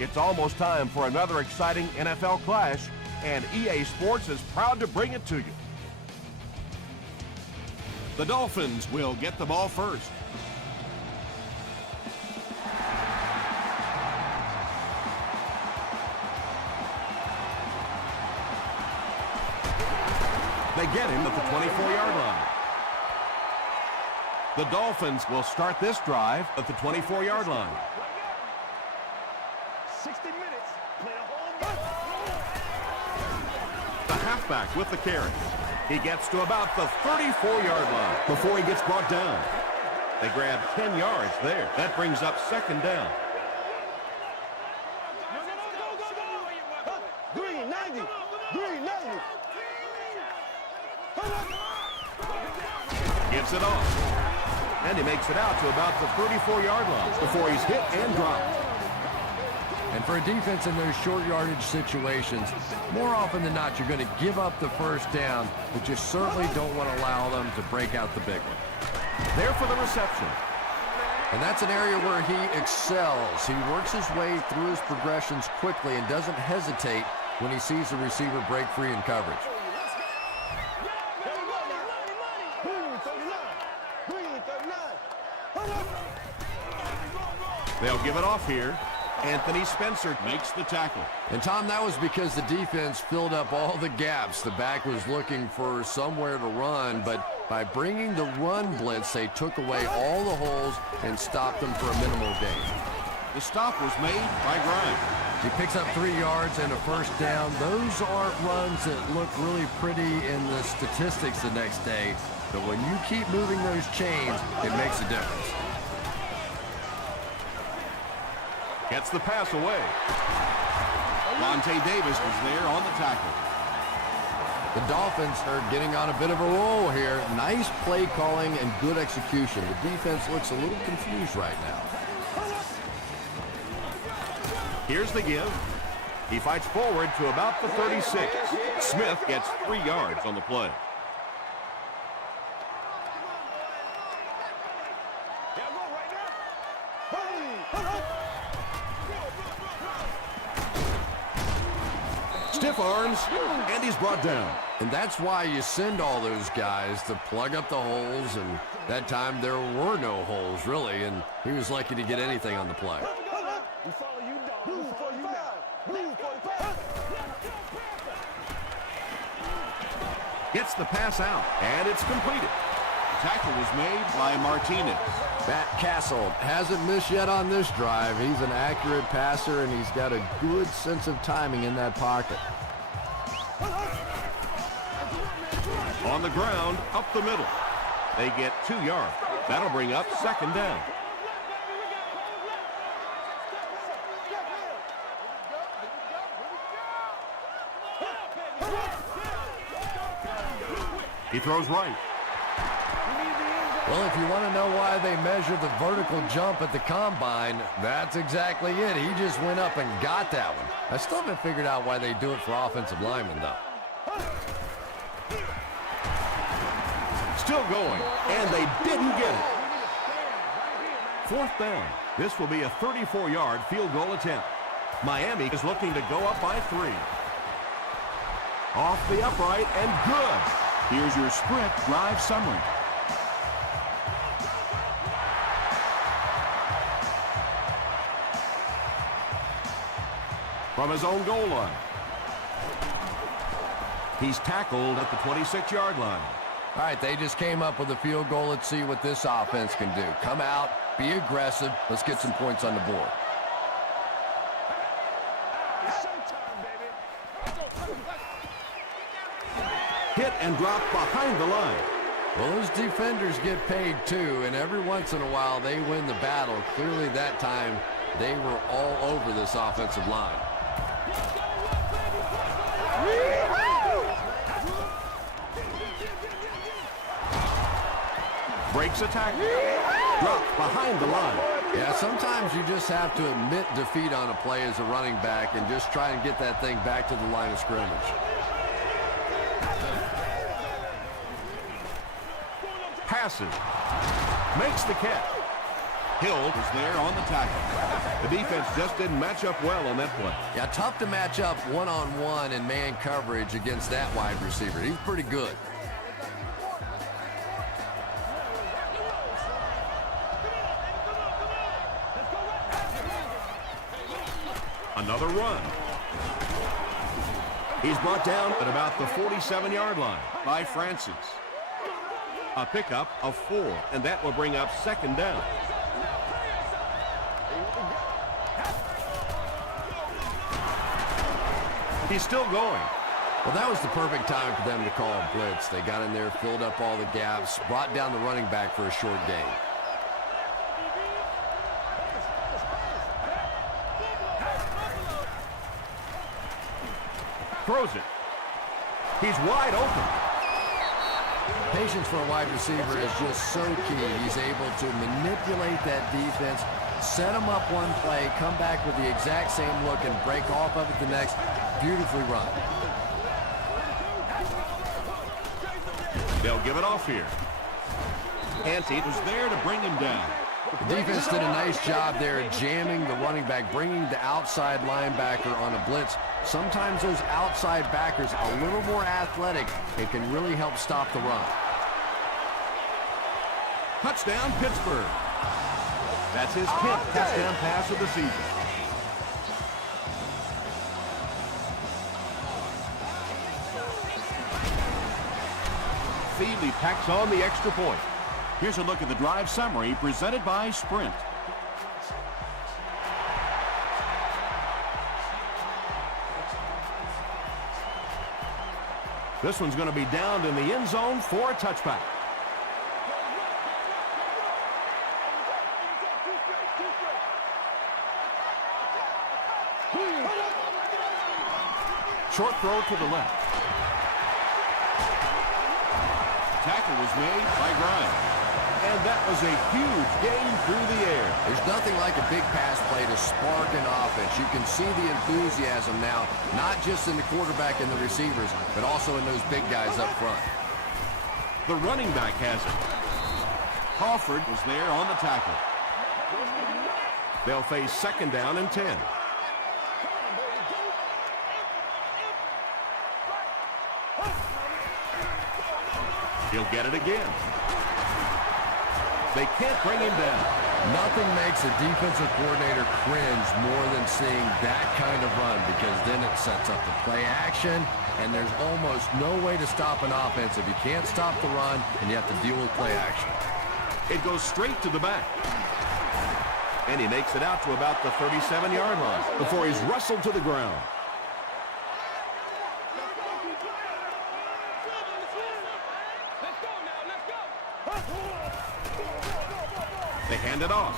It's almost time for another exciting NFL clash, and EA Sports is proud to bring it to you. The Dolphins will get the ball first. They get him at the 24-yard line. The Dolphins will start this drive at the 24-yard line. 60 minutes. Play a whole game. The halfback with the carry. He gets to about the 34-yard line before he gets brought down. They grab 10 yards there. That brings up second down. Green 90. Green 90. Gets it off. And he makes it out to about the 34-yard line before he's hit and dropped. And for a defense in those short yardage situations, more often than not, you're going to give up the first down, but you certainly don't want to allow them to break out the big one. There for the reception. And that's an area where he excels. He works his way through his progressions quickly and doesn't hesitate when he sees the receiver break free in coverage. They'll give it off here. Anthony Spencer makes the tackle. And, Tom, that was because the defense filled up all the gaps. The back was looking for somewhere to run, but by bringing the run blitz, they took away all the holes and stopped them for a minimal gain. The stop was made by Grimes. He picks up 3 yards and a first down. Those aren't runs that look really pretty in the statistics the next day, but when you keep moving those chains, it makes a difference. Gets the pass away. Vontae Davis was there on the tackle. The Dolphins are getting on a bit of a roll here. Nice play calling and good execution. The defense looks a little confused right now. Here's the give. He fights forward to about the 36. Smith gets 3 yards on the play. Stiff arms, and he's brought down. And that's why you send all those guys to plug up the holes, and that time there were no holes, really, and he was lucky to get anything on the play. We follow you, dog. Blue 45. Blue 45. Gets the pass out, and it's completed. Tackle was made by Martinez. Matt Castle hasn't missed yet on this drive. He's an accurate passer, and he's got a good sense of timing in that pocket. On the ground, up the middle. They get 2 yards. That'll bring up second down. He throws right. Well, if you want to know why they measure the vertical jump at the combine, that's exactly it. He just went up and got that one. I still haven't figured out why they do it for offensive linemen, though. Still going, and they didn't get it. Fourth down. This will be a 34-yard field goal attempt. Miami is looking to go up by 3. Off the upright and good. Here's your sprint drive summary. From his own goal line. He's tackled at the 26-yard line. All right, they just came up with a field goal. Let's see what this offense can do. Come out, be aggressive. Let's get some points on the board. Hit and drop behind the line. Well, those defenders get paid too, and every once in a while they win the battle. Clearly that time they were all over this offensive line. Breaks a tackle. Dropped behind the line. Yeah, sometimes you just have to admit defeat on a play as a running back and just try and get that thing back to the line of scrimmage. Passes. Makes the catch. Hill was there on the tackle. The defense just didn't match up well on that play. Yeah, tough to match up one-on-one in man coverage against that wide receiver. He's pretty good. Another run. He's brought down at about the 47-yard line by Francis. A pickup of 4, and that will bring up 2nd down. He's still going. Well, that was the perfect time for them to call a blitz. They got in there, filled up all the gaps, brought down the running back for a short gain. Throws it. He's wide open. Patience for a wide receiver is just so key. He's able to manipulate that defense, set them up one play, come back with the exact same look, and break off of it the next. Beautifully run. They'll give it off here. Ante was there to bring him down. The defense did a nice job there jamming the running back, bringing the outside linebacker on a blitz. Sometimes those outside backers are a little more athletic and can really help stop the run. Touchdown, Pittsburgh. That's his 10th touchdown pass of the season. Thiele packs on the extra point. Here's a look at the drive summary presented by Sprint. This one's going to be downed in the end zone for a touchback. Short throw to the left. Tackle was made by Grimes. And that was a huge gain through the air. There's nothing like a big pass play to spark an offense. You can see the enthusiasm now, not just in the quarterback and the receivers, but also in those big guys up front. The running back has it. Crawford was there on the tackle. They'll face 2nd down and 10. He'll get it again. They can't bring him down. Nothing makes a defensive coordinator cringe more than seeing that kind of run, because then it sets up the play action, and there's almost no way to stop an offense if you can't stop the run and you have to deal with play action. It goes straight to the back. And he makes it out to about the 37-yard line before he's wrestled to the ground. They hand it off.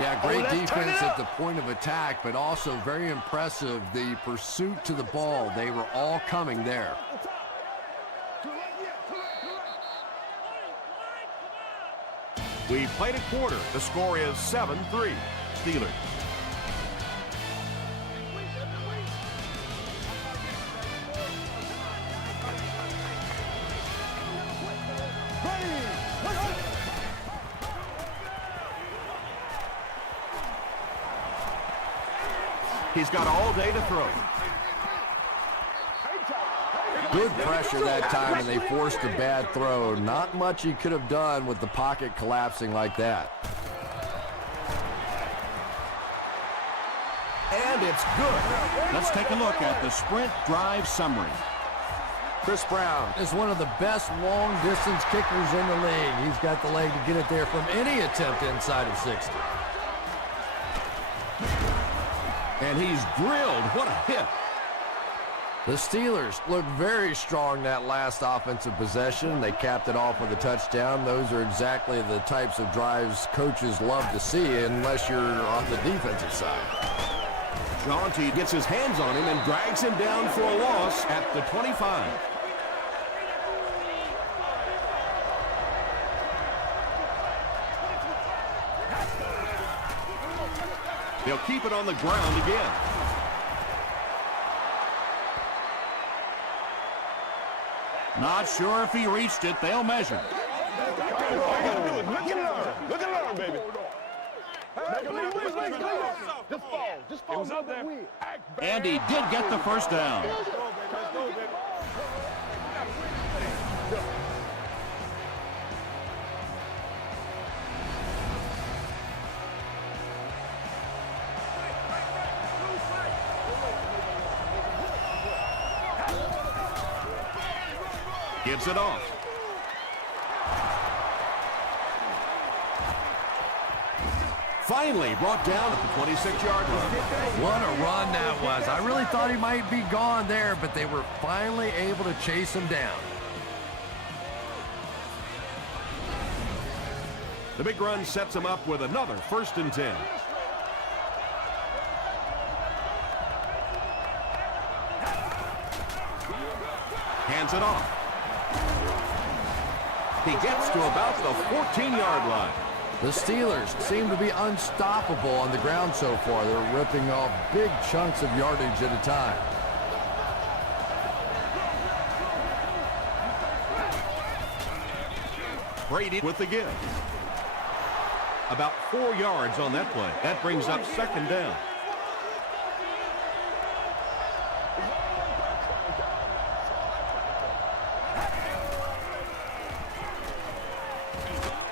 Yeah, great defense at the point of attack, but also very impressive the pursuit to the ball. They were all coming there. We've played a quarter. The score is 7-3. Steelers. He's got all day to throw. Good pressure that time, and they forced a bad throw. Not much he could have done with the pocket collapsing like that. And it's good. Let's take a look at the Sprint drive summary. Chris Brown is one of the best long-distance kickers in the league. He's got the leg to get it there from any attempt inside of 60. And he's drilled. What a hit. The Steelers looked very strong that last offensive possession. They capped it off with a touchdown. Those are exactly the types of drives coaches love to see, unless you're on the defensive side. Jaunty gets his hands on him and drags him down for a loss at the 25. They'll keep it on the ground again. Not sure if he reached it. They'll measure. Look and learn. Look and learn, baby. Just fall. It was up there. And he did get the first down. Gives it off. Finally brought down at the 26-yard line. What a run that was. I really thought he might be gone there, but they were finally able to chase him down. The big run sets him up with another 1st and 10. Hands it off. He gets to about the 14-yard line. The Steelers seem to be unstoppable on the ground so far. They're ripping off big chunks of yardage at a time. Brady with the give. About 4 yards on that play. That brings up 2nd down.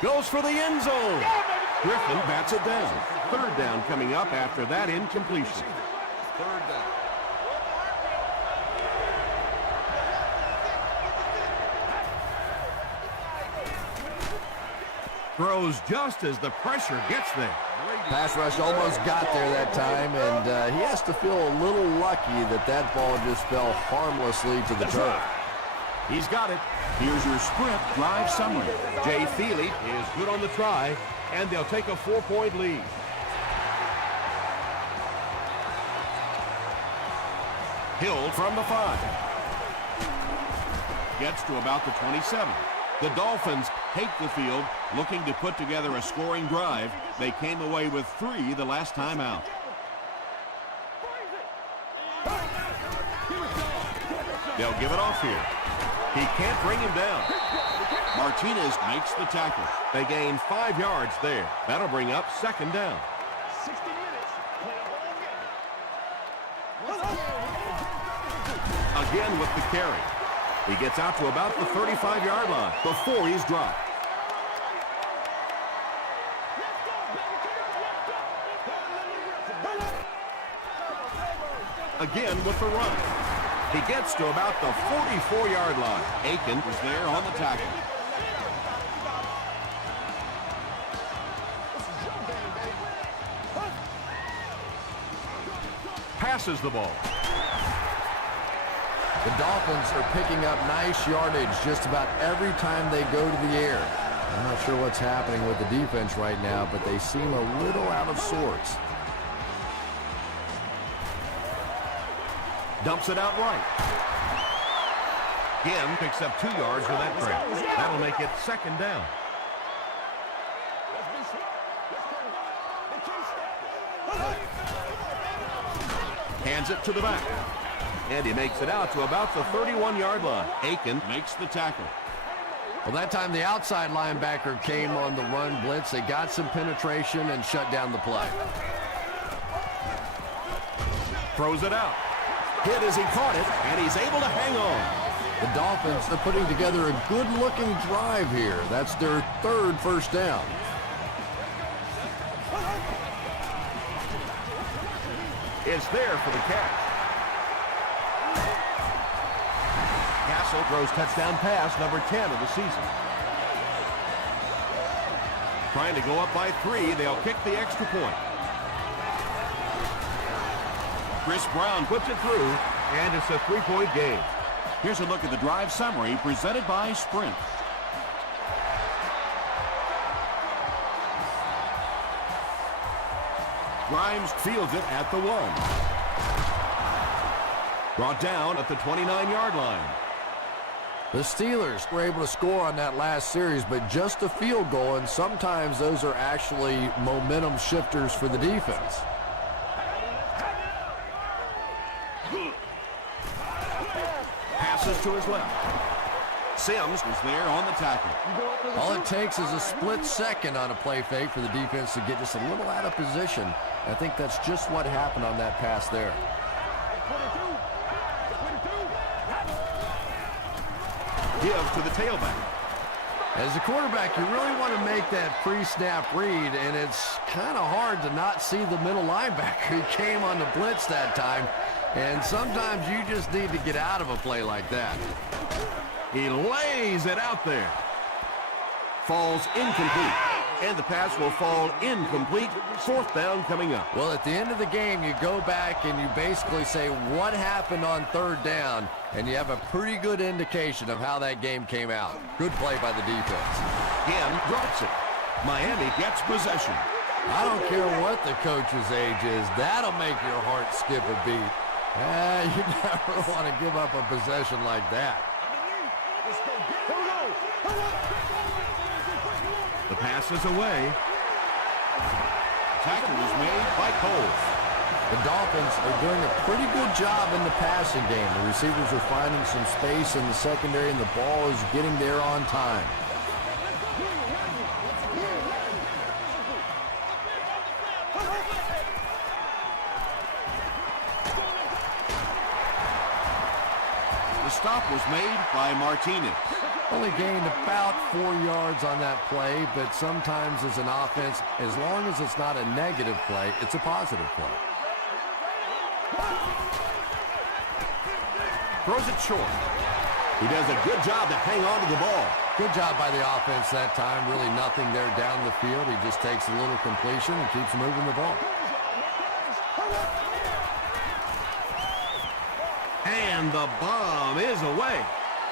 Goes for the end zone. Griffin bats it down. 3rd down coming up after that incompletion. 3rd down. Throws just as the pressure gets there. Pass rush almost got there that time, and he has to feel a little lucky that that ball just fell harmlessly to the turf. He's got it. Here's your sprint drive summary. Jay Feely is good on the try, and they'll take a 4-point lead. Hill from the 5. Gets to about the 27. The Dolphins take the field, looking to put together a scoring drive. They came away with 3 the last time out. They'll give it off here. He can't bring him down. Martinez makes the tackle. They gain 5 yards there. That'll bring up 2nd down. 60 minutes. Again with the carry. He gets out to about the 35-yard line before he's dropped. Again with the run. He gets to about the 44-yard line. Aiken was there on the tackle. Passes the ball. The Dolphins are picking up nice yardage just about every time they go to the air. I'm not sure what's happening with the defense right now, but they seem a little out of sorts. Dumps it out right. Again, picks up 2 yards with that grab. That'll make it 2nd down. Hands it to the back. And he makes it out to about the 31-yard line. Aiken makes the tackle. Well, that time the outside linebacker came on the run blitz. They got some penetration and shut down the play. Throws it out. Hit as he caught it, and he's able to hang on. The Dolphins are putting together a good-looking drive here. That's their 3rd first down. It's there for the catch. Castle throws touchdown pass number 10 of the season. Trying to go up by 3, they'll kick the extra point. Chris Brown puts it through, and it's a 3-point game. Here's a look at the drive summary presented by Sprint. Grimes fields it at the 1. Brought down at the 29-yard line. The Steelers were able to score on that last series, but just a field goal, and sometimes those are actually momentum shifters for the defense. Passes to his left. Sims is there on the tackle. All it takes is a split second on a play fake for the defense to get just a little out of position. I think that's just what happened on that pass there. Give to the tailback. As a quarterback, you really want to make that pre-snap read, and it's kind of hard to not see the middle linebacker. He came on the blitz that time, and sometimes you just need to get out of a play like that. He lays it out there. Falls incomplete. And the pass will fall incomplete. Fourth down coming up. Well, at the end of the game, you go back and you basically say what happened on third down, and you have a pretty good indication of how that game came out. Good play by the defense. Again, drops it. Miami gets possession. I don't care what the coach's age is. That'll make your heart skip a beat. You never want to give up a possession like that. The pass is away. Tackle is made by Cole. The Dolphins are doing a pretty good job in the passing game. The receivers are finding some space in the secondary, and the ball is getting there on time. The stop was made by Martinez. Only gained about 4 yards on that play, but sometimes as an offense, as long as it's not a negative play, it's a positive play. Throws it short. He does a good job to hang on to the ball. Good job by the offense that time. Really nothing there down the field. He just takes a little completion and keeps moving the ball. And the bomb is away.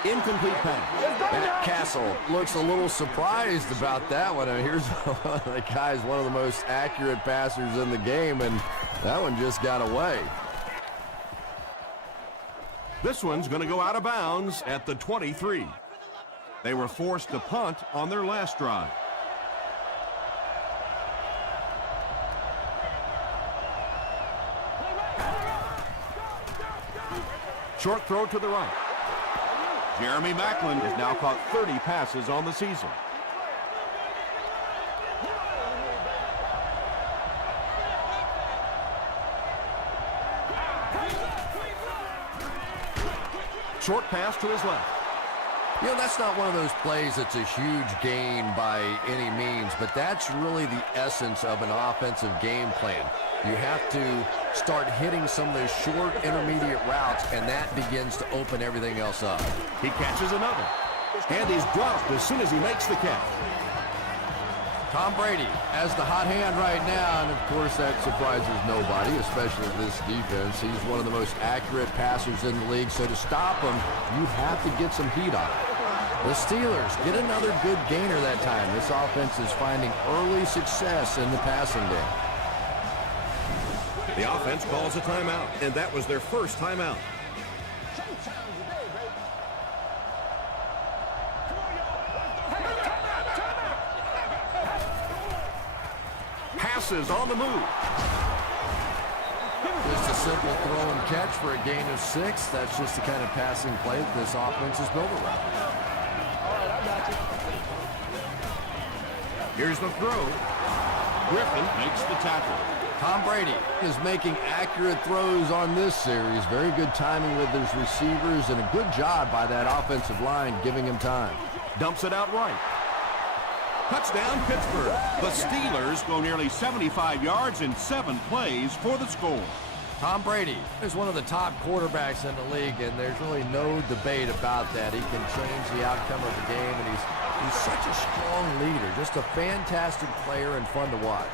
Incomplete pass. Matt Castle looks a little surprised about that one. And here's one of the guys, one of the most accurate passers in the game, and that one just got away. This one's going to go out of bounds at the 23. They were forced to punt on their last drive. Short throw to the right. Jeremy Maclin has now caught 30 passes on the season. Short pass to his left. You know, that's not one of those plays that's a huge gain by any means, but that's really the essence of an offensive game plan. You have to start hitting some of those short intermediate routes, and that begins to open everything else up. He catches another. And he's dropped as soon as he makes the catch. Tom Brady has the hot hand right now, and of course that surprises nobody, especially this defense. He's one of the most accurate passers in the league, so to stop him, you have to get some heat on him. The Steelers get another good gainer that time. This offense is finding early success in the passing game. The offense calls a timeout, and that was their first timeout. Passes on the move. Just a simple throw and catch for a gain of 6. That's just the kind of passing play that this offense is built around. Here's the throw. Griffin makes the tackle. Tom Brady is making accurate throws on this series. Very good timing with his receivers and a good job by that offensive line giving him time. Dumps it out right. Touchdown, Pittsburgh. The Steelers go nearly 75 yards in 7 plays for the score. Tom Brady is one of the top quarterbacks in the league, and there's really no debate about that. He can change the outcome of the game, and he's such a strong leader. Just a fantastic player and fun to watch.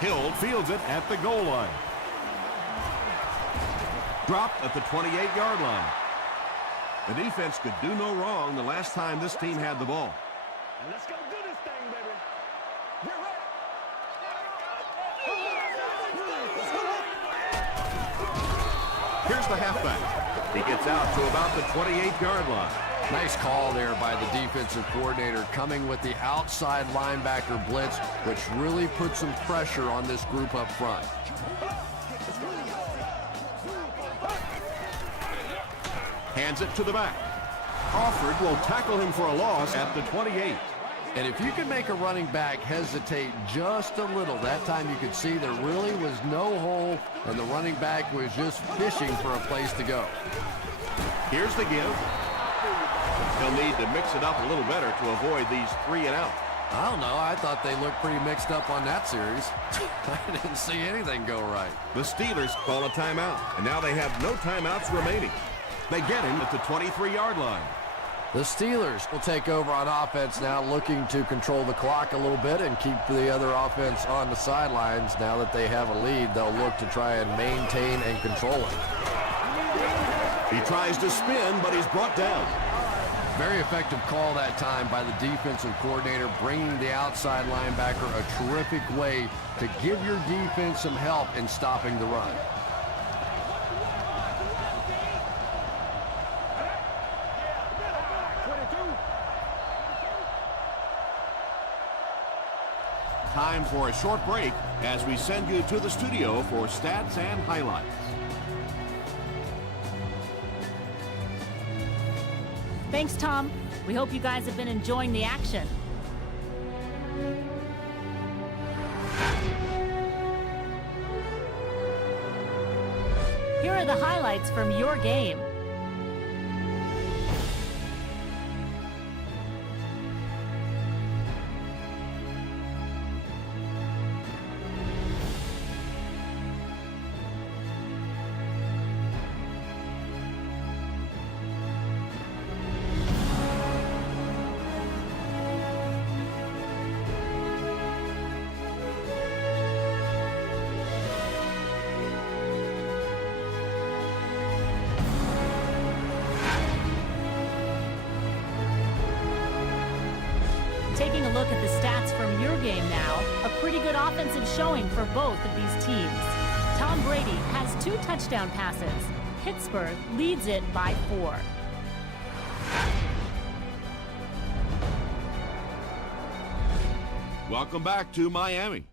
Hill fields it at the goal line. Dropped at the 28-yard line. The defense could do no wrong the last time this team had the ball. Let's go do this thing, baby. Here's the halfback. He gets out to about the 28-yard line. Nice call there by the defensive coordinator, coming with the outside linebacker blitz, which really put some pressure on this group up front. Hands it to the back. Crawford will tackle him for a loss at the 28. And if you can make a running back hesitate just a little, that time you could see there really was no hole, and the running back was just fishing for a place to go. Here's the give. He'll need to mix it up a little better to avoid these 3 and out. I don't know. I thought they looked pretty mixed up on that series. I didn't see anything go right. The Steelers call a timeout, and now they have no timeouts remaining. They get him at the 23-yard line. The Steelers will take over on offense now, looking to control the clock a little bit and keep the other offense on the sidelines. Now that they have a lead, they'll look to try and maintain and control it. He tries to spin, but he's brought down. Very effective call that time by the defensive coordinator, bringing the outside linebacker a terrific way to give your defense some help in stopping the run. Time for a short break as we send you to the studio for stats and highlights. Thanks, Tom. We hope you guys have been enjoying the action. Here are the highlights from your game. Taking a look at the stats from your game now, a pretty good offensive showing for both of these teams. Tom Brady has 2 touchdown passes. Pittsburgh leads it by 4. Welcome back to Miami.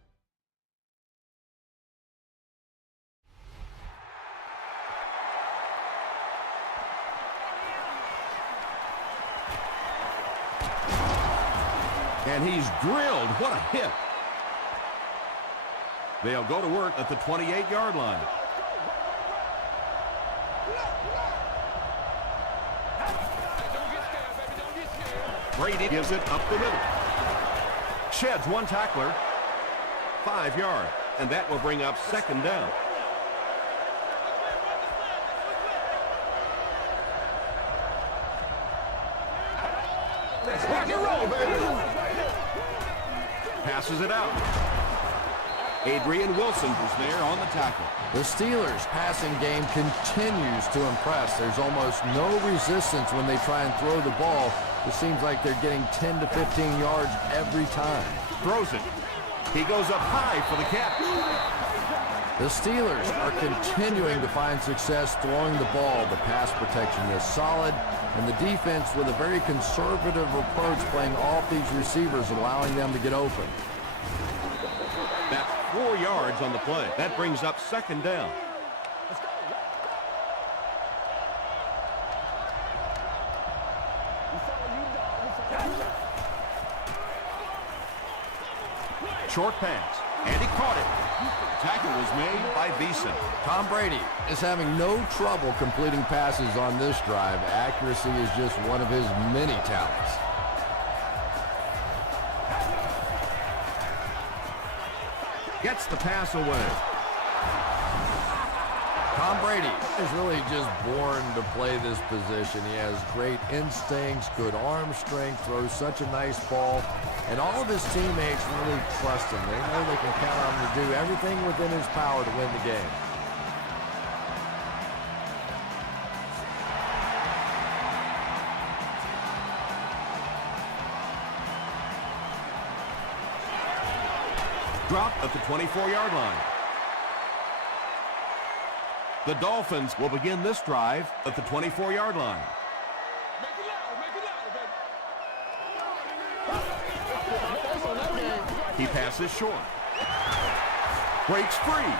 And he's drilled. What a hit. They'll go to work at the 28-yard line. Brady gives it up the middle. Sheds one tackler. 5 yards. And that will bring up 2nd down. Rock and roll, baby. Passes it out. Adrian Wilson was there on the tackle. The Steelers' passing game continues to impress. There's almost no resistance when they try and throw the ball. It seems like they're getting 10 to 15 yards every time. Throws it. He goes up high for the catch. The Steelers are continuing to find success throwing the ball. The pass protection is solid, and the defense with a very conservative approach playing off these receivers, allowing them to get open. That's 4 yards on the play. That brings up 2nd down. Short pass, and he caught it. Tackle was made by Beeson. Tom Brady is having no trouble completing passes on this drive. Accuracy is just one of his many talents. Gets the pass away. Tom Brady is really just born to play this position. He has great instincts, good arm strength, throws such a nice ball, and all of his teammates really trust him. They know they can count on him to do everything within his power to win the game. Dropped at the 24-yard line. The Dolphins will begin this drive at the 24-yard line. He passes short. Breaks free.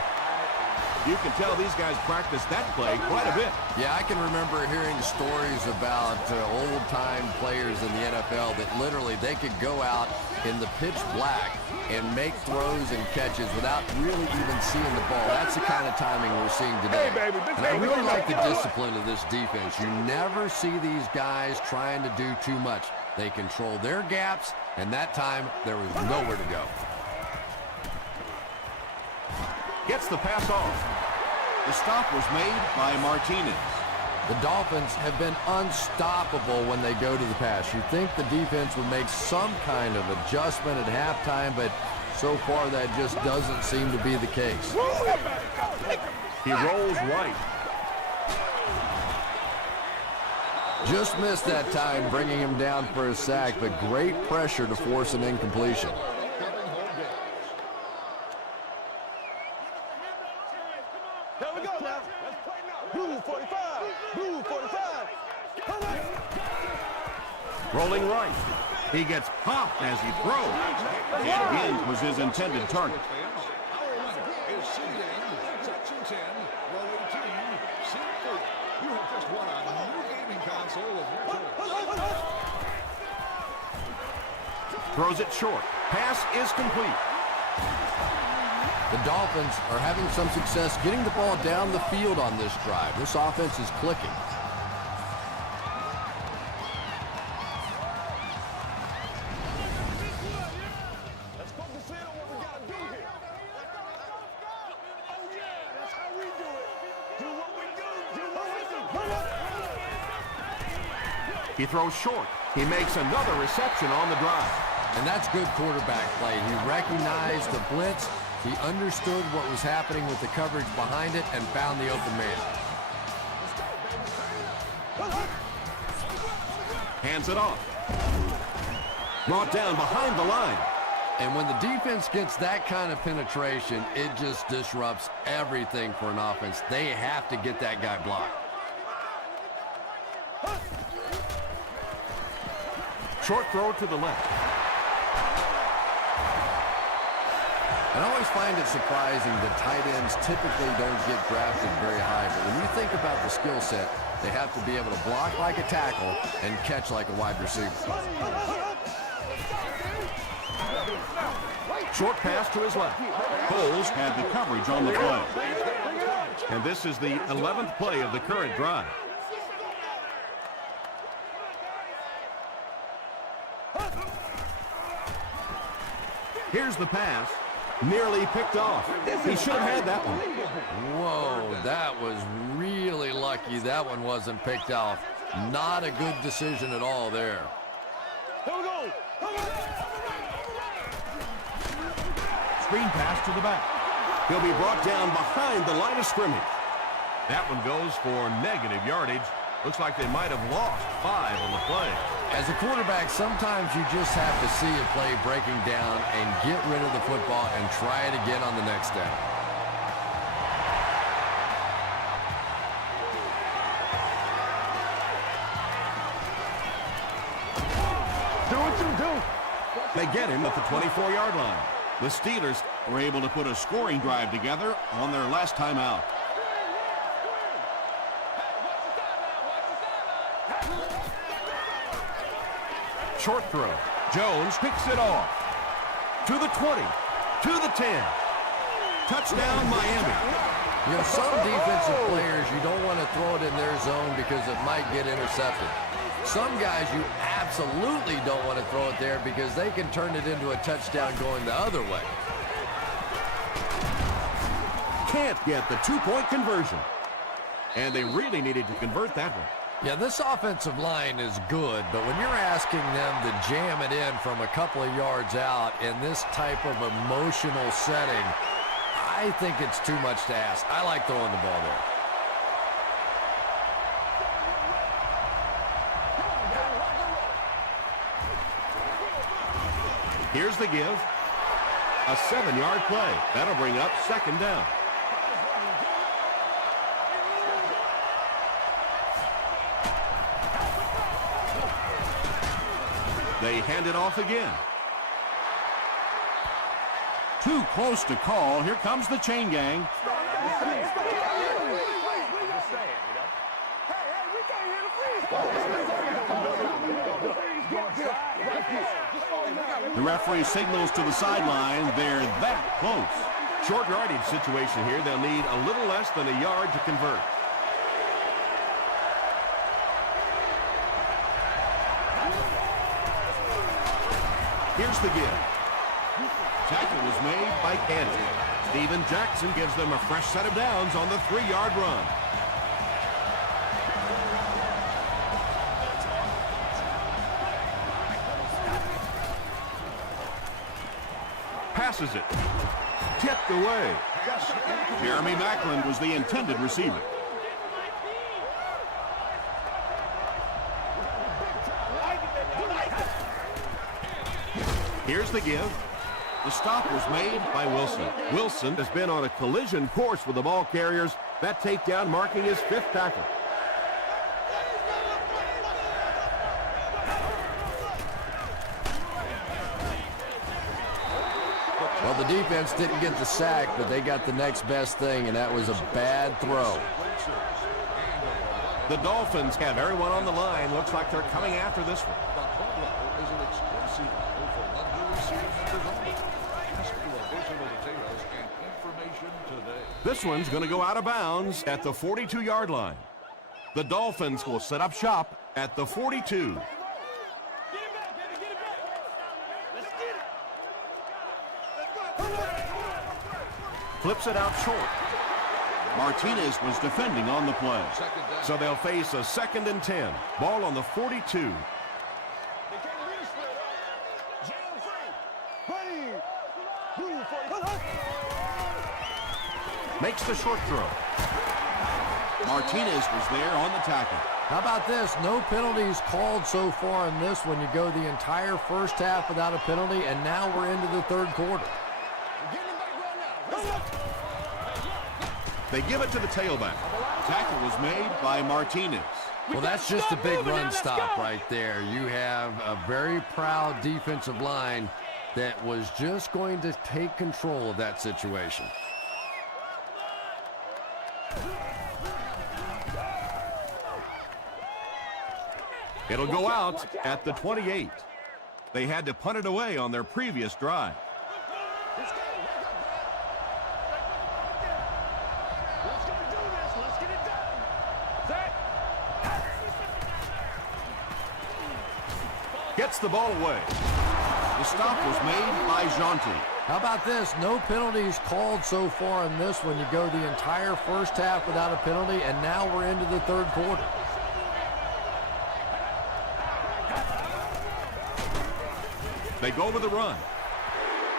You can tell these guys practice that play quite a bit. Yeah, I can remember hearing stories about old-time players in the NFL that literally they could go out in the pitch black and make throws and catches without really even seeing the ball. That's the kind of timing we're seeing today. And I really like the discipline of this defense. You never see these guys trying to do too much. They control their gaps, and that time there was nowhere to go. Gets the pass off. The stop was made by Martinez. The Dolphins have been unstoppable when they go to the pass. You'd think the defense would make some kind of adjustment at halftime, but so far that just doesn't seem to be the case. He rolls right. Just missed that time, bringing him down for a sack, but great pressure to force an incompletion. Here we go now. Blue 45. Blue 45. Rolling right. He gets popped as he throws. And again was his intended target. Throws it short. Pass is complete. The Dolphins are having some success getting the ball down the field on this drive. This offense is clicking. Let's focus in on what we got to do here. Oh, yeah, that's how we do it. Do what we do. Do what we do. He throws short. He makes another reception on the drive. And that's good quarterback play. He recognized the blitz. He understood what was happening with the coverage behind it and found the open man. Hands it off. Brought down behind the line. And when the defense gets that kind of penetration, it just disrupts everything for an offense. They have to get that guy blocked. Short throw to the left. And I always find it surprising that tight ends typically don't get drafted very high. But when you think about the skill set, they have to be able to block like a tackle and catch like a wide receiver. Short pass to his left. Coles had the coverage on the play. And this is the 11th play of the current drive. Here's the pass. Nearly picked off. He should have had that one. Whoa, that was really lucky that one wasn't picked off. Not a good decision at all there. Here we go. Screen pass to the back. He'll be brought down behind the line of scrimmage. That one goes for negative yardage. Looks like they might have lost 5 on the play. As a quarterback, sometimes you just have to see a play breaking down and get rid of the football and try it again on the next down. Do what you do. They get him at the 24-yard line. The Steelers were able to put a scoring drive together on their last time out. Short throw. Jones picks it off. To the 20. To the 10. Touchdown, Miami. You know, some defensive players, you don't want to throw it in their zone because it might get intercepted. Some guys, you absolutely don't want to throw it there because they can turn it into a touchdown going the other way. Can't get the 2-point conversion. And they really needed to convert that one. Yeah, this offensive line is good, but when you're asking them to jam it in from a couple of yards out in this type of emotional setting, I think it's too much to ask. I like throwing the ball there. Here's the give. A 7-yard play. That'll bring up 2nd down. They hand it off again. Too close to call. Here comes the chain gang. The referee signals to the sideline. They're that close. Short yardage situation here. They'll need a little less than a yard to convert. Here's the give. Tackle was made by Canty. Steven Jackson gives them a fresh set of downs on the 3-yard run. Passes it. Tipped away. Jeremy Macklin was the intended receiver. Here's the give. The stop was made by Wilson. Wilson has been on a collision course with the ball carriers. That takedown marking his 5th tackle. Well, the defense didn't get the sack, but they got the next best thing, and that was a bad throw. The Dolphins have everyone on the line. Looks like they're coming after this one. This one's going to go out of bounds at the 42-yard line. The Dolphins will set up shop at the 42. Flips it out short. Martinez was defending on the play. So they'll face a 2nd and 10. Ball on the 42. Makes the short throw. Martinez was there on the tackle. How about this? No penalties called so far in this one. You go the entire first half without a penalty, and now we're into the 3rd quarter. They give it to the tailback. Tackle was made by Martinez. Well, that's just a big run stop right there. You have a very proud defensive line that was just going to take control of that situation. It'll go out at the 28. They had to punt it away on their previous drive. Gets the ball away. The stop was made by Jonty. How about this? No penalties called so far in this one. You go the entire first half without a penalty, and now we're into the 3rd quarter. They go with the run.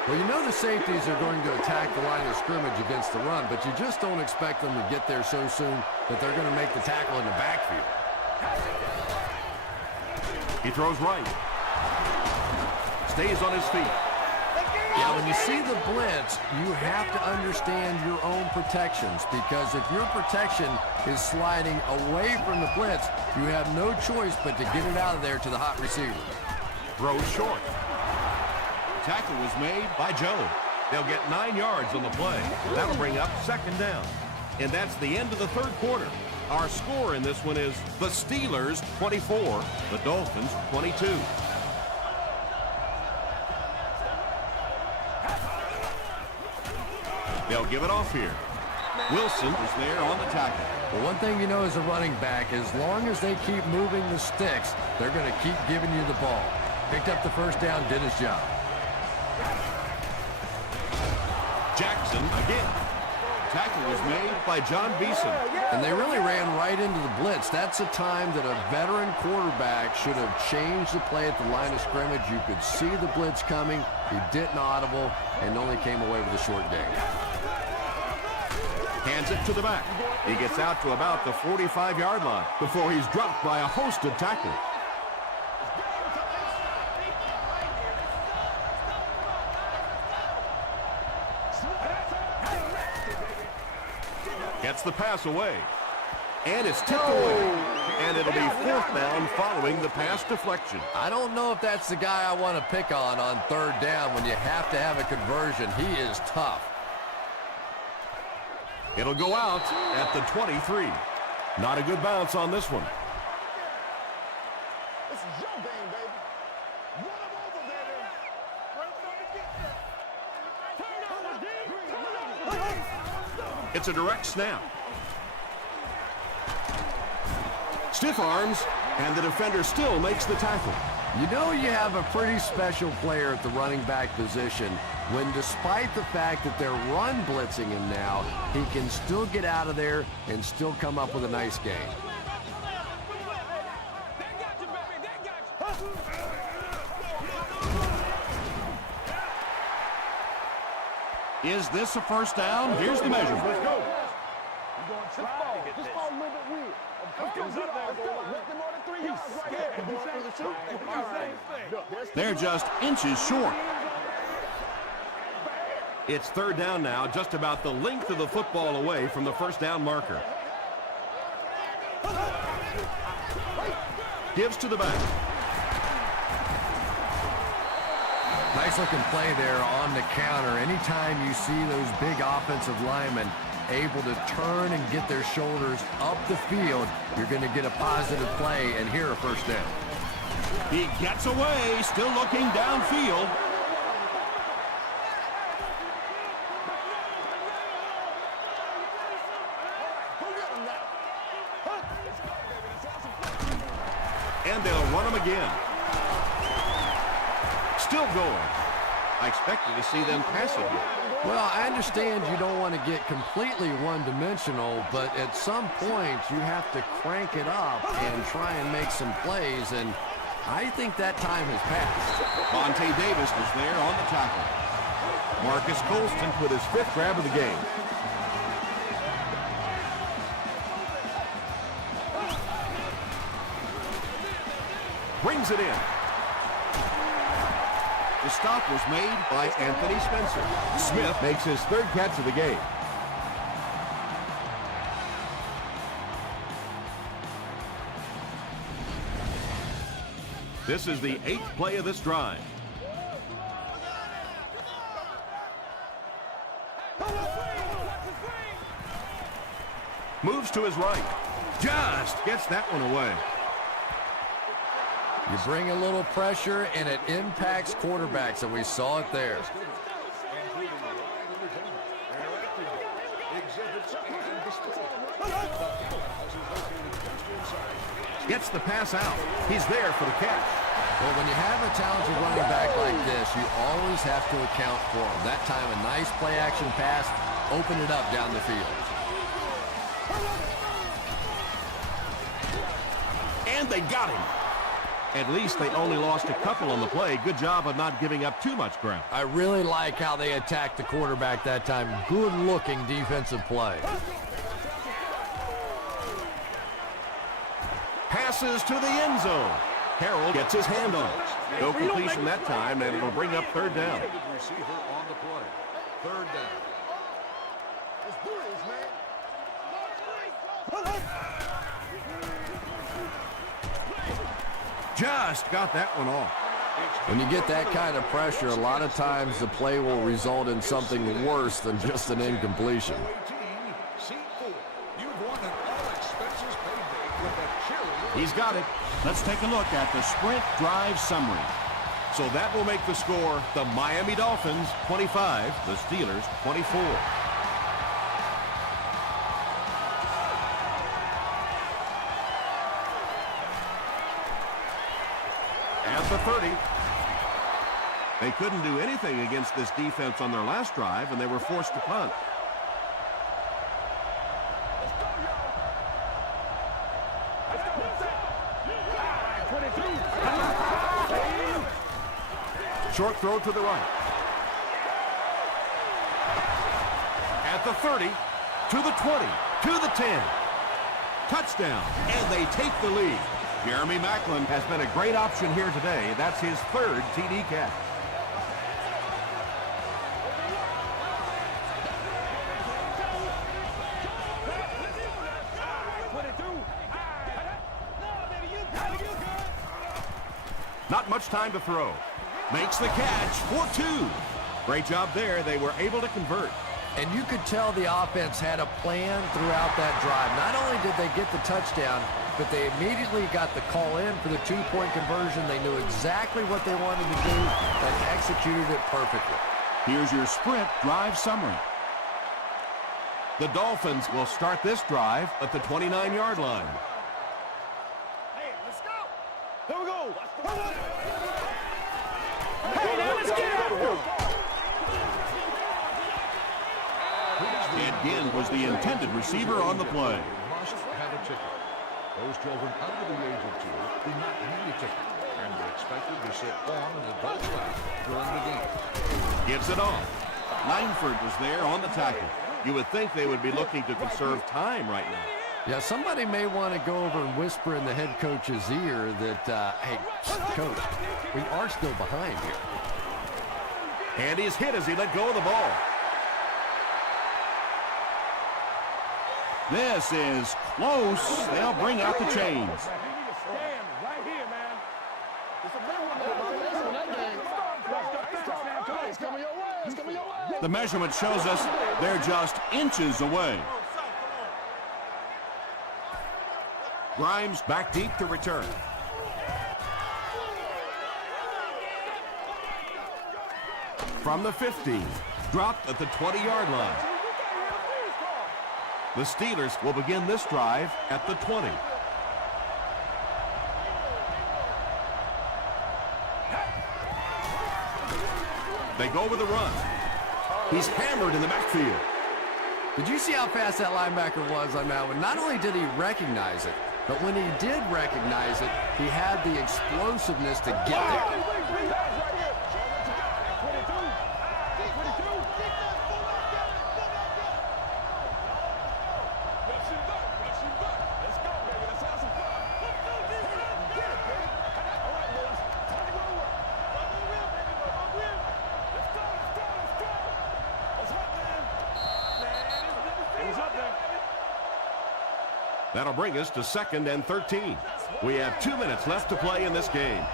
Well, you know the safeties are going to attack the line of scrimmage against the run, but you just don't expect them to get there so soon that they're going to make the tackle in the backfield. He throws right. Stays on his feet. Yeah, when you see the blitz, you have to understand your own protections, because if your protection is sliding away from the blitz, you have no choice but to get it out of there to the hot receiver. Throws short. Tackle was made by Joe. They'll get 9 yards on the play. That'll bring up 2nd down. And that's the end of the 3rd quarter. Our score in this one is the Steelers 24, the Dolphins 22. They'll give it off here. Wilson is there on the tackle. Well, one thing you know as a running back, as long as they keep moving the sticks, they're going to keep giving you the ball. Picked up the first down, did his job. Jackson again. Tackle was made by John Beeson. And they really ran right into the blitz. That's a time that a veteran quarterback should have changed the play at the line of scrimmage. You could see the blitz coming. He didn't audible and only came away with a short gain. Hands it to the back. He gets out to about the 45-yard line before he's dropped by a host of tacklers. Gets the pass away. And it's tipped away. And it'll be 4th down following the pass deflection. I don't know if that's the guy I want to pick on 3rd down when you have to have a conversion. He is tough. It'll go out at the 23. Not a good bounce on this one. This is your game, baby. Run him over, baby. It's a direct snap. Stiff arms, and the defender still makes the tackle. You know you have a pretty special player at the running back position when, despite the fact that they're run blitzing him now, he can still get out of there and still come up with a nice game. Is this a first down? Here's the measurement. Let's go. This ball a little bit weird. They're just inches short. It's third down now, just about the length of the football away from the first down marker. Gives to the back. Nice looking play there on the counter. Anytime you see those big offensive linemen able to turn and get their shoulders up the field, you're going to get a positive play, and here a first down. He gets away, still looking downfield. And they'll run him again. Still going. I expected to see them pass it here. Well, I understand you don't want to get completely one-dimensional, but at some point you have to crank it up and try and make some plays, and I think that time has passed. Vontae Davis was there on the tackle. Marcus Colston with his 5th grab of the game. Brings it in. The stop was made by Anthony Spencer. Smith makes his 3rd catch of the game. This is the 8th play of this drive. Moves to his right. Just gets that one away. You bring a little pressure, and it impacts quarterbacks, and we saw it there. Gets the pass out. He's there for the catch. Well, when you have a talented running back like this, you always have to account for him. That time, a nice play-action pass, open it up down the field. And they got him. At least they only lost a couple on the play. Good job of not giving up too much ground. I really like how they attacked the quarterback that time. Good-looking defensive play. Passes to the end zone. Carroll gets his hand on it. No completion that time, and it'll bring up 3rd down. Receiver on the play. 3rd down. Let's do this, man. Just got that one off. When you get that kind of pressure, a lot of times the play will result in something worse than just an incompletion. He's got it. Let's take a look at the sprint drive summary. So that will make the score the Miami Dolphins 25, the Steelers 24. At the 30. They couldn't do anything against this defense on their last drive, and they were forced to punt. Short throw to the right. At the 30, to the 20, to the 10. Touchdown, and they take the lead. Jeremy Maclin has been a great option here today. That's his 3rd TD catch. Not much time to throw. Makes the catch for 2. Great job there. They were able to convert. And you could tell the offense had a plan throughout that drive. Not only did they get the touchdown, but they immediately got the call in for the two-point conversion. They knew exactly what they wanted to do and executed it perfectly. Here's your sprint drive summary. The Dolphins will start this drive at the 29-yard line. Hey, let's go. Here we go. Hey, now let's get after him. Ed Ginn was the intended receiver on the play. Must have a ticket. Those children under the age of 2 do not need a ticket, and are expected to sit on an adult's lap during the game. Gives it off. Langford was there on the tackle. You would think they would be looking to conserve time right now. Yeah, somebody may want to go over and whisper in the head coach's ear that, hey, coach, we are still behind here. And he's hit as he let go of the ball. This is close. They'll bring out the chains. Right here, man. It's coming your way. It's coming your way. The measurement shows us they're just inches away. Grimes back deep to return. From the 15, dropped at the 20-yard line. The Steelers will begin this drive at the 20. They go with the run. He's hammered in the backfield. Did you see how fast that linebacker was on that one? Not only did he recognize it, but when he did recognize it, he had the explosiveness to get there. That'll bring us to 2nd and 13. We have 2 minutes left to play in this game.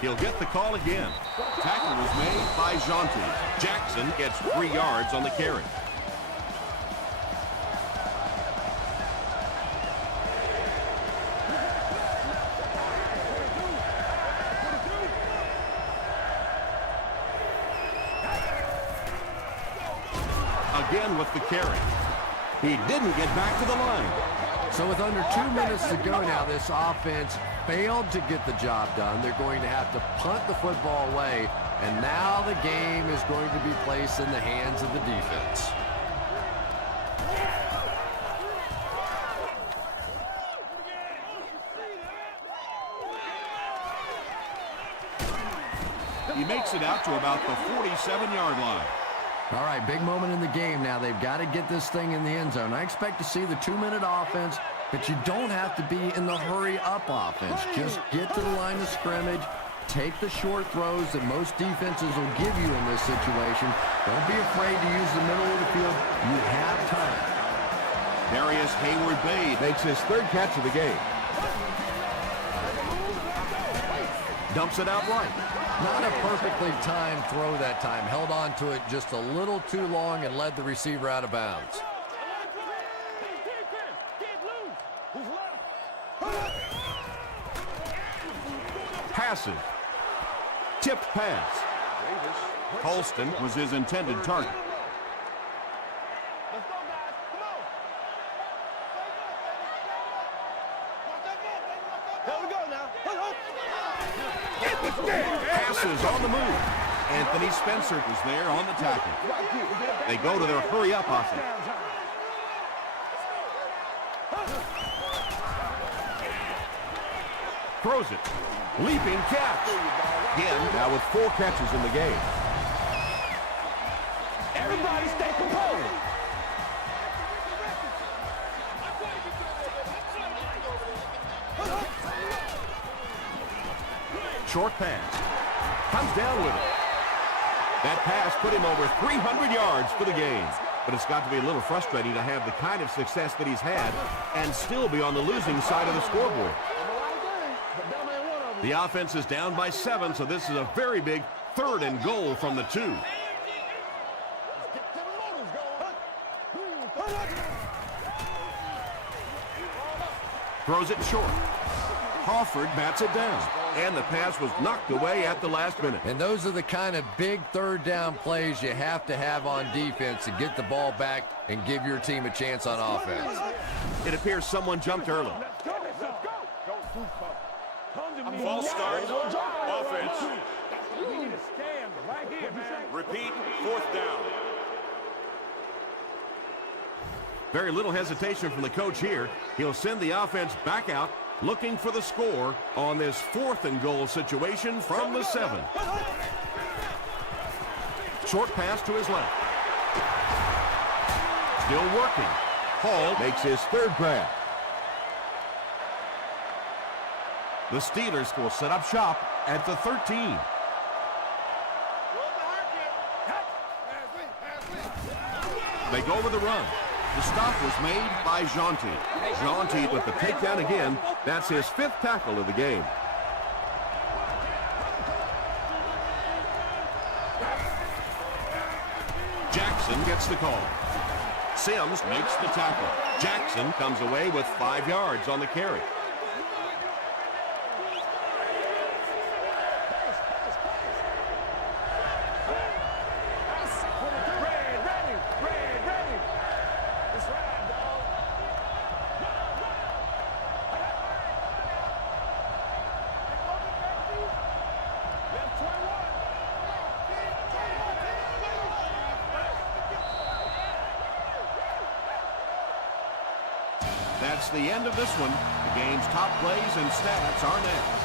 He'll get the call again. Tackle was made by Jonty. Jackson gets 3 yards on the carry. Again with the carry. He didn't get back to the line. So with under 2 minutes to go now, this offense failed to get the job done. They're going to have to punt the football away, and now the game is going to be placed in the hands of the defense. He makes it out to about the 47-yard line. All right, big moment in the game now. They've got to get this thing in the end zone. I expect to see the 2-minute offense, but you don't have to be in the hurry-up offense. Just get to the line of scrimmage, take the short throws that most defenses will give you in this situation. Don't be afraid to use the middle of the field. You have time. Darius Hayward-Bade makes his 3rd catch of the game. Dumps it out right. Not a perfectly timed throw that time. Held on to it just a little too long and led the receiver out of bounds. Passes. Tipped pass. Holston was his intended target. Passes on the move. Anthony Spencer was there on the tackle. They go to their hurry-up offense. Throws it. Leaping catch. Again, now with 4 catches in the game. Everybody stay composed. Short pass. Comes down with it. That pass put him over 300 yards for the game. But it's got to be a little frustrating to have the kind of success that he's had and still be on the losing side of the scoreboard. The offense is down by 7, so this is a very big 3rd and goal from the 2. Throws it short. Crawford bats it down. And the pass was knocked away at the last minute. And those are the kind of big 3rd down plays you have to have on defense to get the ball back and give your team a chance on offense. It appears someone jumped early. False start. Offense. Repeat, 4th down. Very little hesitation from the coach here. He'll send the offense back out, looking for the score on this 4th and goal situation from the 7. Short pass to his left. Still working. Hall makes his 3rd grab. The Steelers will set up shop at the 13. They go with the run. The stop was made by Jonty. Jonty with the takedown again. That's his 5th tackle of the game. Jackson gets the call. Sims makes the tackle. Jackson comes away with 5 yards on the carry. That's the end of this one. The game's top plays and stats are next.